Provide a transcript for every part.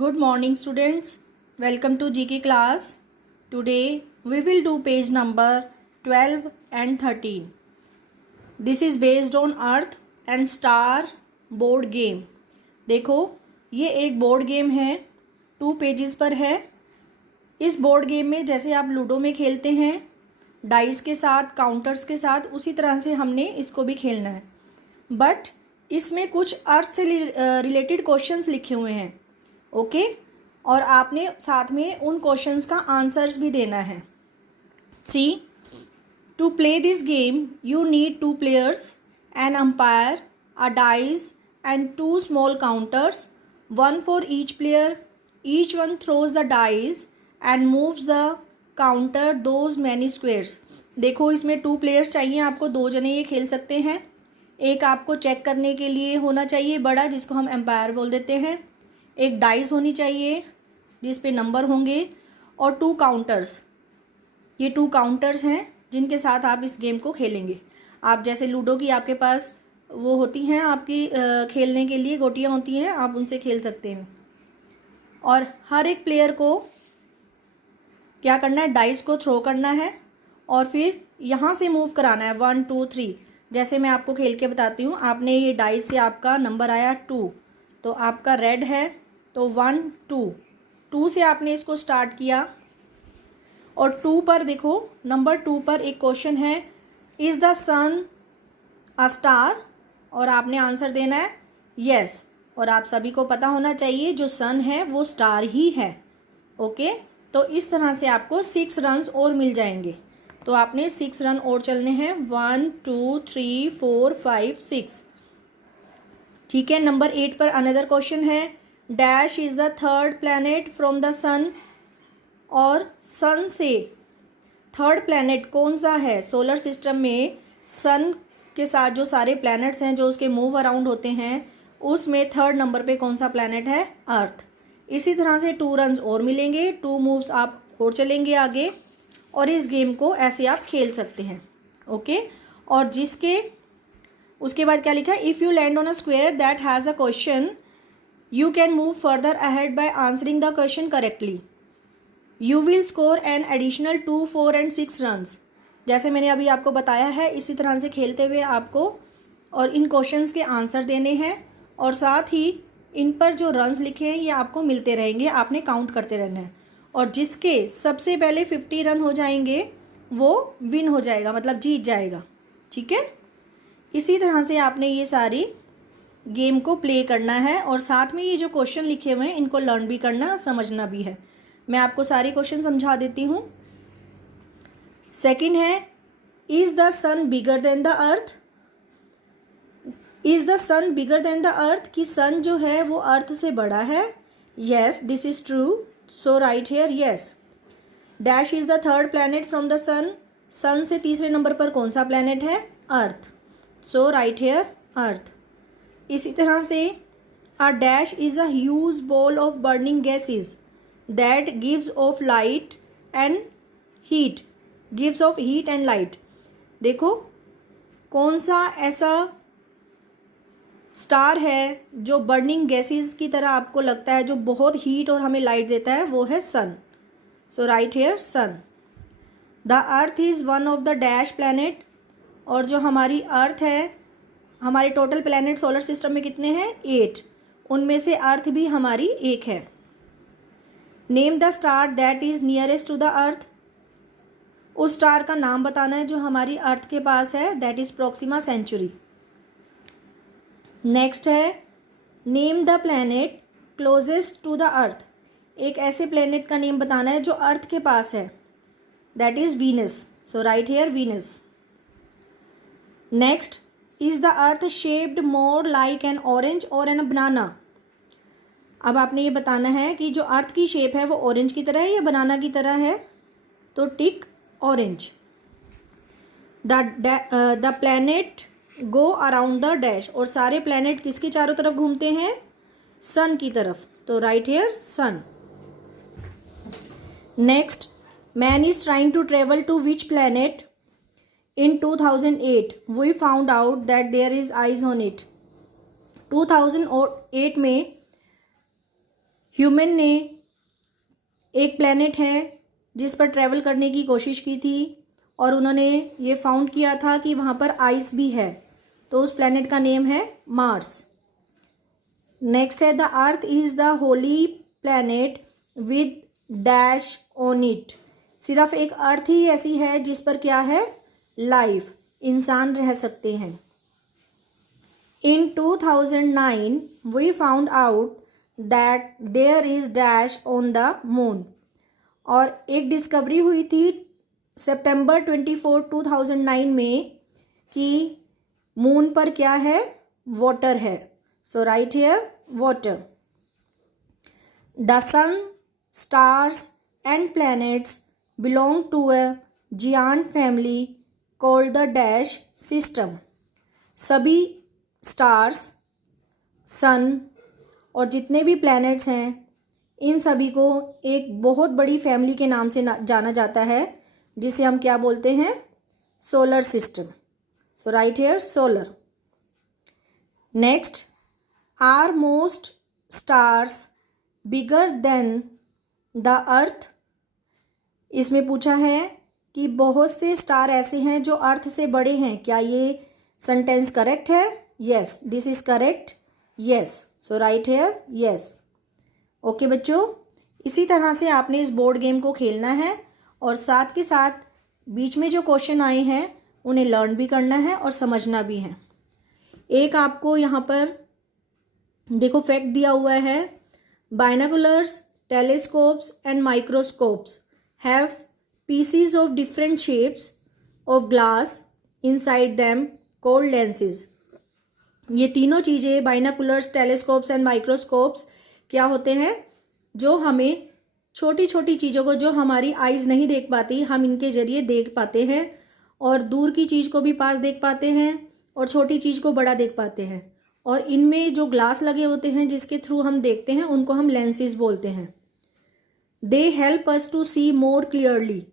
Good morning students. Welcome to GK class. Today we will do page number 12 and 13. This is based on Earth and Stars board game. देखो ये एक board game है, 2 pages पर है। इस board game में जैसे आप लूडो में खेलते हैं डाइस के साथ, काउंटर्स के साथ, उसी तरह से हमने इसको भी खेलना है। बट इसमें कुछ अर्थ से रिलेटेड क्वेश्चंस लिखे हुए हैं, ओके और आपने साथ में उन क्वेश्चंस का आंसर्स भी देना है। See, to play this game you need 2 players, an umpire, a dice and 2 small counters, one for each player. Each one throws the dice and moves the counter those many squares. देखो इसमें 2 players चाहिए आपको, 2 जने ये खेल सकते हैं। एक आपको चेक करने के लिए होना चाहिए बड़ा, जिसको हम एम्पायर बोल देते हैं। एक डाइस होनी चाहिए जिस पे नंबर होंगे और 2 काउंटर्स। ये 2 काउंटर्स हैं जिनके साथ आप इस गेम को खेलेंगे। आप जैसे लूडो की आपके पास वो होती हैं आपकी खेलने के लिए गोटियां होती हैं, आप उनसे खेल सकते हैं। और हर एक प्लेयर को क्या करना है, डाइस को थ्रो करना है और फिर यहाँ से मूव कराना है 1 2 3। जैसे मैं आपको खेल के बताती हूँ, आपने ये डाइस से आपका नंबर आया 2, तो आपका रेड है, तो 1 2 से आपने इसको स्टार्ट किया। और 2 पर देखो, नंबर 2 पर एक क्वेश्चन है, is the sun a star, और आपने आंसर देना है यस। और आप सभी को पता होना चाहिए जो सन है वो स्टार ही है, ओके। तो इस तरह से आपको 6 रन्स और मिल जाएंगे। तो आपने 6 रन और चलने हैं, 1 2 3 4 5 6, ठीक है। नंबर 8 पर अनदर क्वेश्चन है, dash is the third planet from the sun, और सन से थर्ड प्लैनेट कौन सा है सोलर सिस्टम में। सन के साथ जो सारे प्लैनेट्स हैं जो उसके मूव अराउंड होते हैं, उसमें थर्ड नंबर पे कौन सा प्लैनेट है, अर्थ। इसी तरह से 2 रन्स और मिलेंगे, 2 मूव्स आप और चलेंगे आगे, और इस गेम को ऐसे आप खेल सकते हैं, ओके। और जिसके उसके बाद क्या लिखा है, if you land on a square that has a question you can move further ahead by answering the question correctly, you will score an additional 2 4 and 6 runs. जैसे मैंने अभी आपको बताया है, इसी तरह से खेलते हुए आपको और इन क्वेश्चंस के आंसर देने हैं, और साथ ही इन पर जो रन्स लिखे हैं ये आपको मिलते रहेंगे, आपने काउंट करते रहना है। और जिसके सबसे पहले 50 रन हो जाएंगे वो विन हो जाएगा, मतलब जीत जाएगा, ठीक है। इसी तरह से आपने ये सारी गेम को प्ले करना है, और साथ में ये जो क्वेश्चन लिखे हुए हैं इनको लर्न भी करना है और समझना भी है। मैं आपको सारे क्वेश्चन समझा देती हूँ। सेकंड है, is the sun bigger than the earth, is the sun bigger than the earth, कि सन जो है वो अर्थ से बड़ा है। Yes, this is true, so right here yes. Dash is the third planet from the sun, sun से तीसरे number पर कौन सा प्लैनेट है, अर्थ, सो राइट हियर अर्थ। इसी तरह से a dash is a huge ball of burning gases that gives off light and heat, gives off heat and light. देखो कौन सा ऐसा स्टार है जो बर्निंग गैसेस की तरह आपको लगता है, जो बहुत हीट और हमें लाइट देता है, वो है sun, so right here sun. The earth is one of the dash planet, और जो हमारी अर्थ है, हमारे टोटल प्लैनेट सोलर सिस्टम में कितने हैं, 8, उनमें से अर्थ भी हमारी एक है। Name the star that is nearest to the earth, उस स्टार का नाम बताना है जो हमारी अर्थ के पास है, that is Proxima Centauri. Next है, name the planet closest to the earth, एक ऐसे प्लैनेट का नेम बताना है जो अर्थ के पास है, that is Venus, so right here Venus. Next, is the earth shaped more like an orange और एन बनाना, अब आपने ये बताना है कि जो अर्थ की शेप है वो ऑरेंज की तरह है या बनाना की तरह है, तो tick orange. The planet go around the dash, और सारे प्लैनेट किसके चारों तरफ घूमते हैं, सन की तरफ, तो right here sun. Next, man is trying to travel to which planet, in 2008 we found out that there is ice on it. 2008 में ह्यूमन ने एक प्लेनेट है जिस पर ट्रैवल करने की कोशिश की थी और उन्होंने ये फाउंड किया था कि वहाँ पर आइस भी है, तो उस प्लेनेट का नेम है मार्स। नेक्स्ट है the earth is the Holi planet with dash on it. सिर्फ एक अर्थ ही ऐसी है जिस पर क्या है, लाइफ, इंसान रह सकते हैं। In 2009 we found out that there is dash on the moon. और एक डिस्कवरी हुई थी सितंबर 24, 2009 में कि मून पर क्या है, वाटर है। So right here water. The sun, stars and planets belong to a giant family called the dash system. सभी स्टार्स, सन और जितने भी प्लैनेट्स हैं, इन सभी को एक बहुत बड़ी फैमिली के नाम से जाना जाता है, जिसे हम क्या बोलते हैं, solar system. So right here solar. Next, are most stars bigger than the earth. इसमें पूछा है कि बहुत से स्टार ऐसे हैं जो अर्थ से बड़े हैं। क्या ये सेंटेंस करेक्ट है? Yes, this is correct. Yes, so right here yes. Okay बच्चों, इसी तरह से आपने इस बोर्ड गेम को खेलना है और साथ के साथ बीच में जो क्वेश्चन आए हैं उन्हें लर्न भी करना है और समझना भी है। एक आपको यहाँ पर देखो फैक्ट दिया हुआ है, binoculars, telescopes and microscopes have PCs of different shapes of glass inside them called lenses. ये तीनों चीज़ें बाइनोकुलर्स, टेलीस्कोप्स एंड माइक्रोस्कोप्स क्या होते हैं, जो हमें छोटी छोटी चीज़ों को जो हमारी आइज़ नहीं देख पाती, हम इनके ज़रिए देख पाते हैं और दूर की चीज़ को भी पास देख पाते हैं और छोटी चीज़ को बड़ा देख पाते हैं। और इनमें जो ग्लास लगे होते हैं जिसके थ्रू हम देखते हैं उनको हम लेंसेज बोलते हैं। They help us to see more clearly.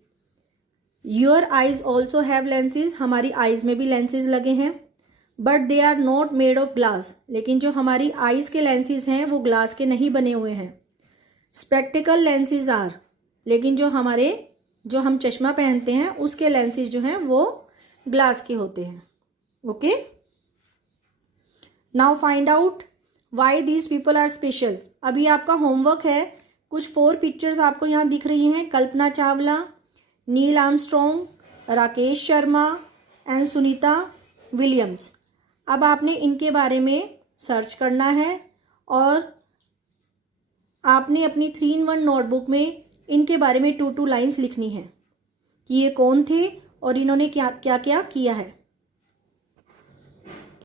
Your eyes also have lenses. हमारी आइज़ में भी लेंसेज लगे हैं, but they are not made of glass. लेकिन जो हमारी आइज़ के लेंसेज हैं वो ग्लास के नहीं बने हुए हैं। स्पेक्टिकल लेंसेज आर, लेकिन जो हम चश्मा पहनते हैं उसके लेंसेज जो हैं वो ग्लास के होते हैं। Okay, now find out why these people are special. अभी आपका होमवर्क है, कुछ 4 पिक्चर्स आपको यहाँ दिख रही हैं, Kalpana Chawla, Neil Armstrong, Rakesh Sharma and Sunita Williams. अब आपने इनके बारे में सर्च करना है और आपने अपनी 3-in-1 नोटबुक में इनके बारे में 2-2 लाइन्स लिखनी है कि ये कौन थे और इन्होंने क्या क्या क्या किया है।